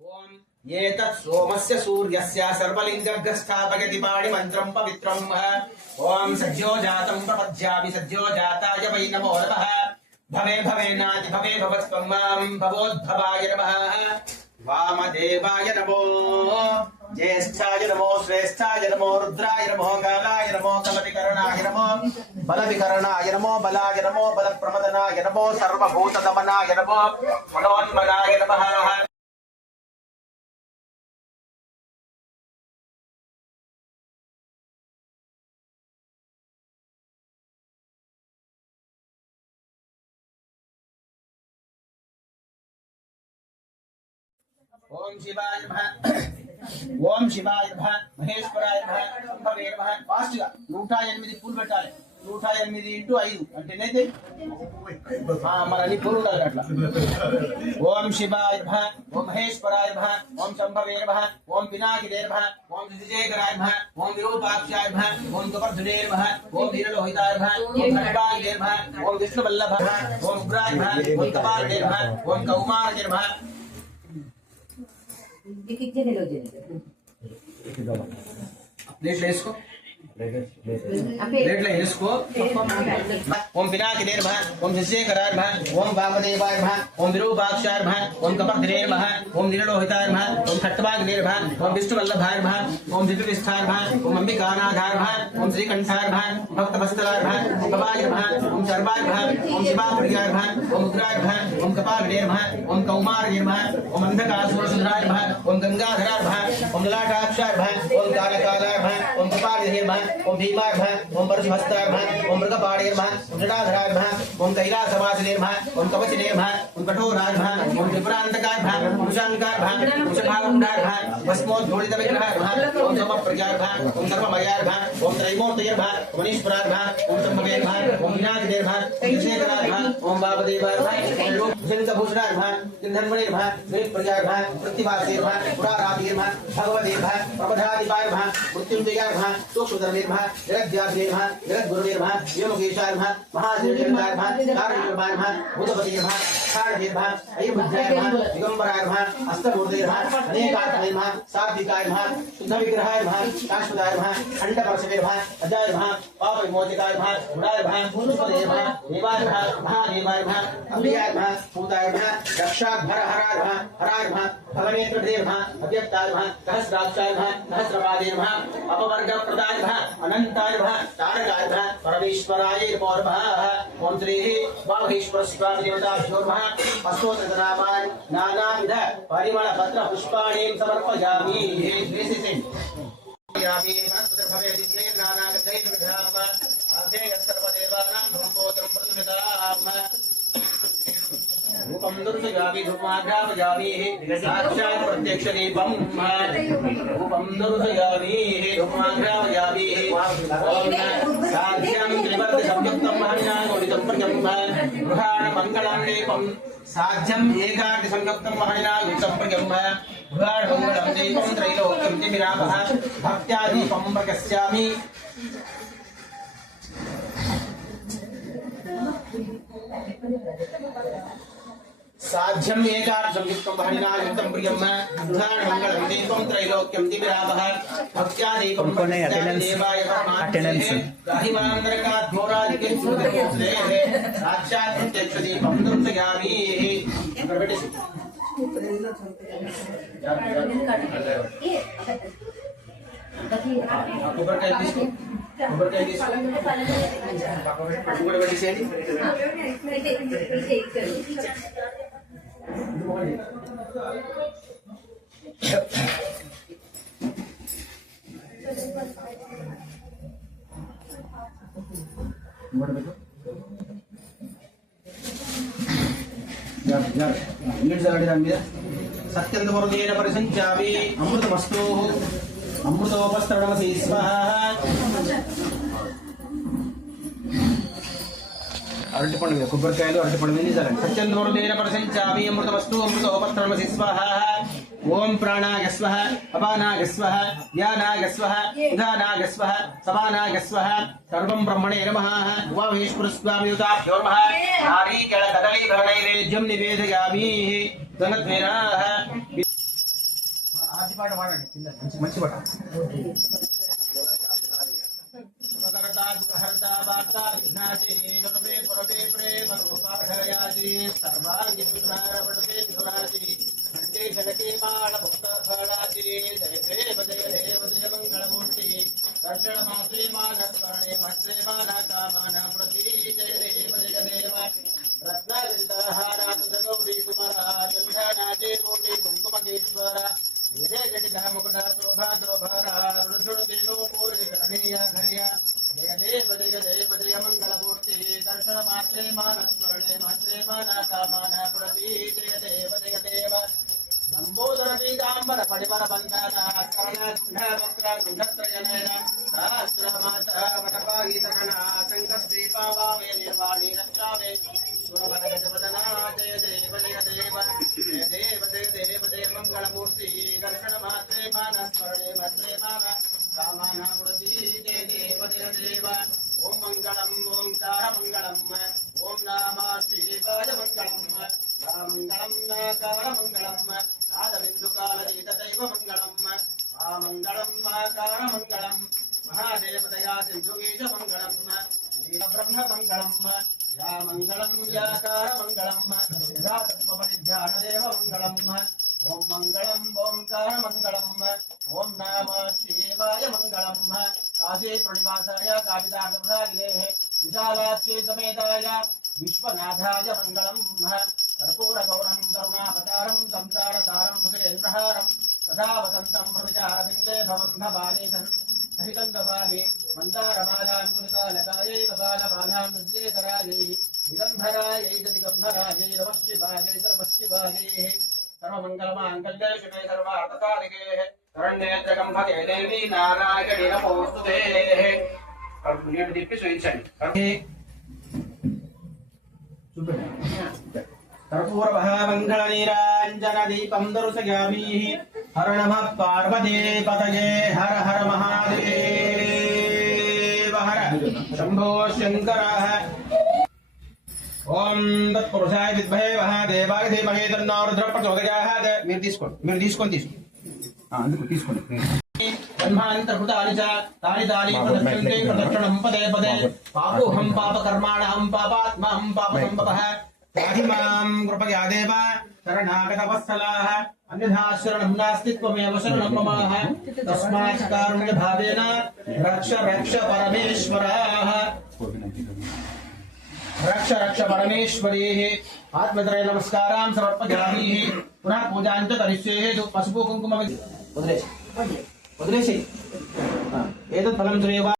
ओम ये सोमस्य सूर्यस्य सर्वलिंगस्थापयति पाणि मंत्रं पवित्रं ओम सद्यो जातं प्रपद्यामि सद्यो जाताय वै नमो नमः भवे भवेनाति भवे भवत्वं मां भवोद्भवाय नमः वामदेवाय नमो ज्येष्ठाय नमो श्रेष्ठाय नमो रुद्राय नमो कालाय नमो कलविकरणाय नमो बलविकरणाय नमो बलाय नमो बलप्रमदनाय नमो सर्वभूतदमनाय नमो मनोन्मनाय नमः ओम शिवाय नमः ओम शिवाय नमः महेश्वराय नमः शंभवे नमः फास्ट గా 108 పూలు పెట్టాలి 108 ఇంటూ 5 అంటే నేతే మరి పూలు ఉండాలి అట్లా ఓం శివాయ నమః ఓం మహేశ్వరాయ నమః ఓం శంభవే నమః ఓం వినాయకాయ నమః ఓం విజయకరాయ నమః ఓం విరూపాక్షాయ నమః ఓం గవర్ధనే నమః ఓం వీరలోహితాయ నమః ఓం ఖడ్గాయ నమః ఓం విష్ణువల్లభాయ నమః ఓం ఉగ్రాయ నమః ఓం కపాలాయ నమః ఓం కౌమారాయ నమః ओम विनायकाय नमः ओम विजयकराय नमः ओम वामदेवाय नमः ओम विरूपाक्षाय नमः ओम कपर्धने नमः ओम नीललोहिताय नमः ओम खट्टवाग्ने नमः ओम विष्णुवल्लभाय नमः ओम विष्णुनिष्ठाय नमः ओम अंबिकानाथाय नमः ओम श्रीकंठाय नमः भक्तवत्सलाय नमः ओम भवाय नमः ओम सर्वाय नमः ओम शिवाप्रियाय नमः ओम उग्राय नमः ओम कपालिने नमः ओम कौमाराय नमः ओम अंधकासुरसुंदराय नमः ओम गंगाधराय नमः ओम ललाटाक्षाय नमः ओम कालकालाय नमः ओम कपालिने नमः ओम भीमाय नमः ओम परशुहस्ताय नमः ओम मृगपाणे नमः ओम जटाधराय नमः ओम कैलासवासिने नमः ओम कवचिने नमः ओम कठोराय नमः ओम त्रिपुरान्तकाय नमः ओम शंकाय नमः ओम शभावुण्डाय नमः भस्मोद्घोषितविग्रहाय नमः ओम सोमप्रज्ञाय नमः ओम सर्वमयाय नमः ओम त्रैमूर्तये नमः ओम ईश्वराय नमः ओम शंभवे नमः ओम विनायकाय नमः ओम विजयकराय नमः ओम वामदेवाय नमः ओम भूषणाय नमः गन्धर्वणे नमः श्रीप्रज्ञाय नमः प्रतिभासे नमः पुराराधे नमः भगवते नमः प्रबधादिपाय नमः मृत्युञ्जयाय नमः सूक्ष्मधर्मे नमः जगद्व्याप्ते नमः जगद्गुरुवे नमः योगेशाय नमः महादेवाय नमः कारणीय नमः भूतपते नमः षाढे नमः अयमुद्राय नमः दिगंबराय नमः हस्तमूर्ते नमः अनेकात्मने नमः सात्विकाय नमः शुद्धविग्रहाय नमः शाश्वताय नमः खण्डपरशवे नमः अजाय नमः पापविमोचकाय नमः गुणाय नमः पुष्पदे नमः देवाय नमः महादेवाय नमः अव्ययाय नमः भूताय नमः रक्षाध्वरहराय नमः हराय नमः भगवेन्द्रदे नमः अव्यक्ताय नमः सहस्राक्षाय नमः सहस्रपादे नमः अपवर्गप्रदाय नमः अनंताय नमः तारकाय नमः परमेश्वराय नमो नमः ओम श्री वामहेश्वर स्वामी देवताभ्यो नमः अष्टोत्तरनामानि नानाविध परिमळ पत्र पुष्पाणि समर्पयामि यामि भवे दिव्ये नानागन्धै विधाम अध्यय सर्वदेवानां भूपोजं प्रतिष्ठाम रूपं दर्शयामि धूमाघ्रामयामि साक्षात् प्रत्यक्षदीपं रूपं दर्शयामि धूमाघ्रामयामि साध्यं त्रिवर्ग संयुक्तं महनागोडितं प्रजं गृहाण मङ्गलं दीपं साध्यं एकादि संयुक्तं महनागोडितं प्रजं गृहाण मङ्गलं दीपं त्रैलोक्यं तिमिरापः भक्त्या दीपं प्रकस्यामि साध्यम एकादि संयुक्तं महनागोडितं प्रियं गृहाण मङ्गलं दीपं त्रैलोक्यं तिमिरापः भक्त्या दीपं देवाय अटेंडेंस राहिमांतरकाद्घोरादिके साक्षात् प्रत्यक्षदीपं दर्शयामि కొబ్బరికాయ తీసుకో కూడా పెట్టేసేయండి सत्यन्तमुर्देन परिसञ्चामि अमृतमस्तु अमृतोपस्तरणमसि स्वाहा अरटिपंडु కొబ్బరికాయలు అరటిపండు నిజాలండి సత్యందోర్దేన పరిసంచామి అమృతమస్తు అమృతోపస్తరణమసి స్వాహా ओम प्राणाय स्वः अपानाय स्वः व्यानाय स्वः उदानाय स्वः समानाय स्वः सर्वं ब्रह्मणे नमः उमामहेश्वरस्वामियुताभ्यो नमः नारीकेळ कदलीफलनैवेद्यं निवेदयामि गणद्वेनाः పాట పాడండి మంచి పాట करता दुखहर्ता वार्ता विघ्नाची जगवे पुरवे प्रेम रूपाधरयाची सर्वांगी पडते धुराची खंडे झडके माळ भक्त फळाची जय देव जय मंगलमूर्ती दर्शन मात्रे मान स्मरणे मात्रे माना कामना प्रती जय देव रत्नाहारा तुझ गौरी कुमारा चंदनाचे मोठी कुंकुमकेश्वरा हिरे जटिला मुकुटा शोभा शोभारा ऋषुणो पूर्वी करणीया घरिया जय देव जय मंगलमूर्ति दर्शन मात्रे मान स्मरणे मात्रे माना कामना प्रती जय देव लंबोदर पीतांबर परिमल बंधना कर्ण वक्र गुंडत्रयनयन सहस्र माता वटपाहि सकना संकष्टी पावावे निर्वाणी रक्षावे सुरवरगजवदना जय देव जय मंगलमूर्ति दर्शन मात्रे मान स्मरणे मात्रे माना कामना प्रती जय देव ओम मंगलम ओंकार मंगलम ओम नमः शिवाय मंगलम मंगलम नाकार मंगलम नादबिंदुकालतीतदैव मंगलम मंगलम माकार मंगलम महादेवतया सिंधुगीश मंगलम नील ब्रह्म मंगलम या मंगलम याकार मंगलम यदा तत्त्वपरिध्यान देव मंगलम ओम मंगलम ओंकार मंगलम ओम नमः शिवाय मंगलम काशी प्रणिवासाय काविदार्थप्रदायिने विशालाख्ये समेताय विश्वनाथाय मंगलम कर्पूरगौरं करुणावतारं संसारसारं भुजगेन्द्रहारं तथा वसन्तं हृदयारविन्दे भवं भवानी हरिकन्दवामी मन्दारमालां कुलकालकायै कपालबालां विजयकरायै दिगम्भरायै दिगम्भरायै नमः शिवायै सर्वमङ्गलमाङ्गल्ये शिवे सर्वार्थसाधिके शरण्ये त्र्यम्बके देवी नारायणी नमोऽस्तुते నీటి తిప్పి చూయించండి कर्पूर महामंगल नीरांजन दीपं दर्शयामि हर नमः पार्वती पतये हर हर महादेव हर शंभो शंकर ओम तत्पुरुषाय विद्महे महादेवाय धीमहि तन्नो रुद्रः प्रचोदयात् మీరు తీసుకోండి ब्रह्मान्तर्भूतानि च तानि तानि प्रदक्षिणन्ते प्रदक्षिणं पदे पदे पापोऽहं पापकर्माणां पापात्माहं पापसम्भवः याहि मां कृपया देव शरणागतवत्सलाः अन्यथा शरणं नास्ति त्वमेव शरणं मम तस्मात् कारुण्यभावेन रक्ष रक्ष परमेश्वराः रक्ष रक्ष परमेश्वरीः आत्मत्रय नमस्कारां समर्पयामि पुनः पूजां च करिष्ये पशुपु कुङ्कुम वदिलेशि एतत् फलं श्रेवा